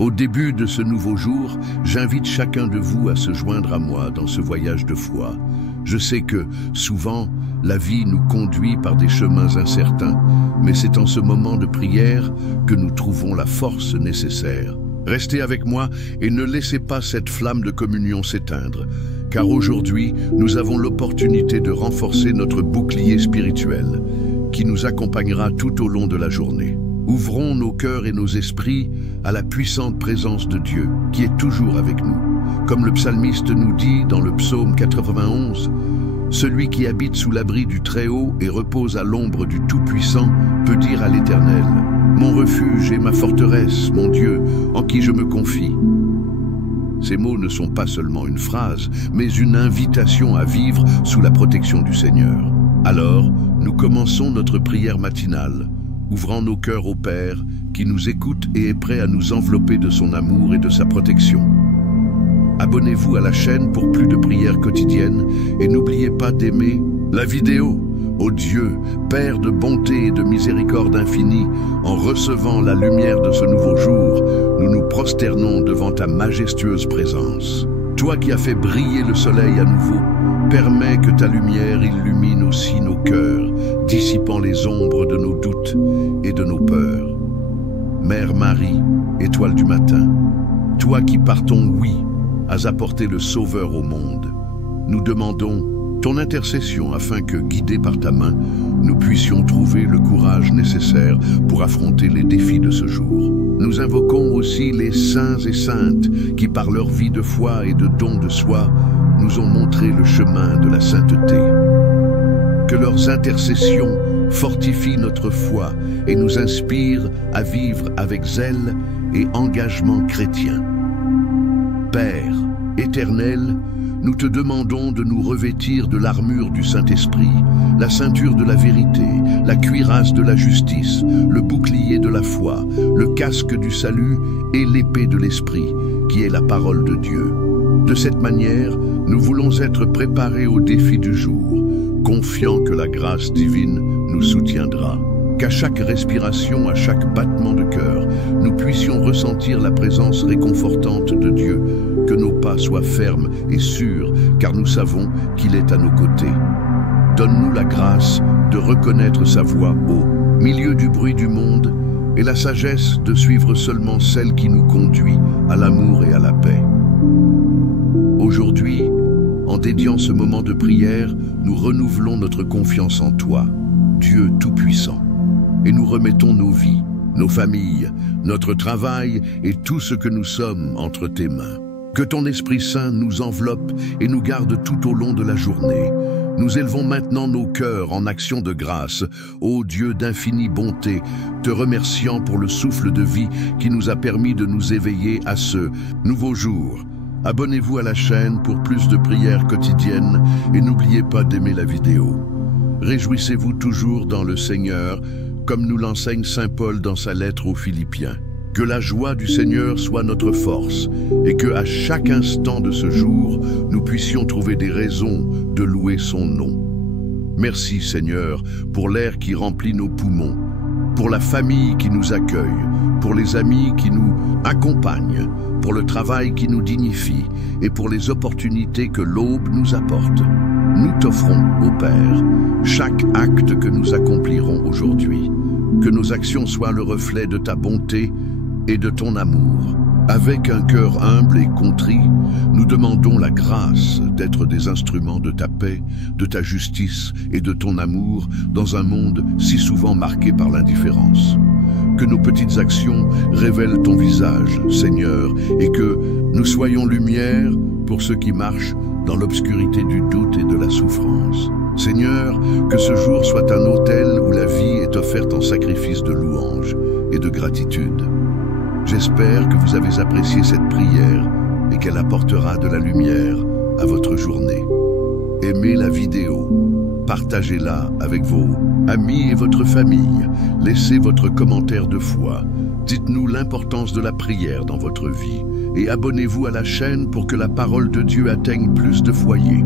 Au début de ce nouveau jour, j'invite chacun de vous à se joindre à moi dans ce voyage de foi. Je sais que, souvent, la vie nous conduit par des chemins incertains, mais c'est en ce moment de prière que nous trouvons la force nécessaire. Restez avec moi et ne laissez pas cette flamme de communion s'éteindre, car aujourd'hui, nous avons l'opportunité de renforcer notre bouclier spirituel, qui nous accompagnera tout au long de la journée. Ouvrons nos cœurs et nos esprits à la puissante présence de Dieu, qui est toujours avec nous. Comme le psalmiste nous dit dans le psaume 91, « Celui qui habite sous l'abri du Très-Haut et repose à l'ombre du Tout-Puissant peut dire à l'Éternel, « Mon refuge et ma forteresse, mon Dieu, en qui je me confie. » Ces mots ne sont pas seulement une phrase, mais une invitation à vivre sous la protection du Seigneur. Alors, nous commençons notre prière matinale, ouvrant nos cœurs au Père, qui nous écoute et est prêt à nous envelopper de son amour et de sa protection. Abonnez-vous à la chaîne pour plus de prières quotidiennes et n'oubliez pas d'aimer la vidéo. Ô Dieu, Père de bonté et de miséricorde infinie, en recevant la lumière de ce nouveau jour, nous nous prosternons devant ta majestueuse présence. Toi qui as fait briller le soleil à nouveau, permets que ta lumière illumine aussi nos cœurs, dissipant les ombres de nos doutes et de nos peurs. Mère Marie, étoile du matin, toi qui par ton oui as apporté le Sauveur au monde, nous demandons ton intercession afin que, guidés par ta main, nous puissions trouver le courage nécessaire pour affronter les défis de ce jour. Nous invoquons aussi les saints et saintes qui, par leur vie de foi et de don de soi, nous ont montré le chemin de la sainteté. Que leurs intercessions fortifient notre foi et nous inspirent à vivre avec zèle et engagement chrétien. Père éternel, nous te demandons de nous revêtir de l'armure du Saint-Esprit, la ceinture de la vérité, la cuirasse de la justice, le bouclier de la foi, le casque du salut et l'épée de l'Esprit, qui est la parole de Dieu. De cette manière, nous voulons être préparés aux défis du jour, confiants que la grâce divine nous soutiendra. Qu'à chaque respiration, à chaque battement de cœur, nous puissions ressentir la présence réconfortante de Dieu, que nos pas soient fermes et sûrs, car nous savons qu'il est à nos côtés. Donne-nous la grâce de reconnaître sa voix au milieu du bruit du monde et la sagesse de suivre seulement celle qui nous conduit à l'amour et à la paix. Aujourd'hui, en dédiant ce moment de prière, nous renouvelons notre confiance en toi, Dieu Tout-Puissant, et nous remettons nos vies, nos familles, notre travail et tout ce que nous sommes entre tes mains. Que ton Esprit Saint nous enveloppe et nous garde tout au long de la journée. Nous élevons maintenant nos cœurs en action de grâce, ô Dieu d'infinie bonté, te remerciant pour le souffle de vie qui nous a permis de nous éveiller à ce nouveau jour. Abonnez-vous à la chaîne pour plus de prières quotidiennes et n'oubliez pas d'aimer la vidéo. Réjouissez-vous toujours dans le Seigneur, comme nous l'enseigne Saint Paul dans sa lettre aux Philippiens. Que la joie du Seigneur soit notre force et que, à chaque instant de ce jour, nous puissions trouver des raisons de louer son nom. Merci Seigneur pour l'air qui remplit nos poumons, pour la famille qui nous accueille, pour les amis qui nous accompagnent, pour le travail qui nous dignifie et pour les opportunités que l'aube nous apporte. Nous t'offrons, ô Père, chaque acte que nous accomplirons aujourd'hui. Que nos actions soient le reflet de ta bonté et de ton amour. Avec un cœur humble et contrit, nous demandons la grâce d'être des instruments de ta paix, de ta justice et de ton amour dans un monde si souvent marqué par l'indifférence. Que nos petites actions révèlent ton visage, Seigneur, et que nous soyons lumière pour ceux qui marchent dans l'obscurité du doute et de la souffrance. Seigneur, que ce jour soit un autel où la vie est offerte en sacrifice de louange et de gratitude. J'espère que vous avez apprécié cette prière et qu'elle apportera de la lumière à votre journée. Aimez la vidéo, partagez-la avec vos amis et votre famille, laissez votre commentaire de foi, dites-nous l'importance de la prière dans votre vie et abonnez-vous à la chaîne pour que la parole de Dieu atteigne plus de foyers.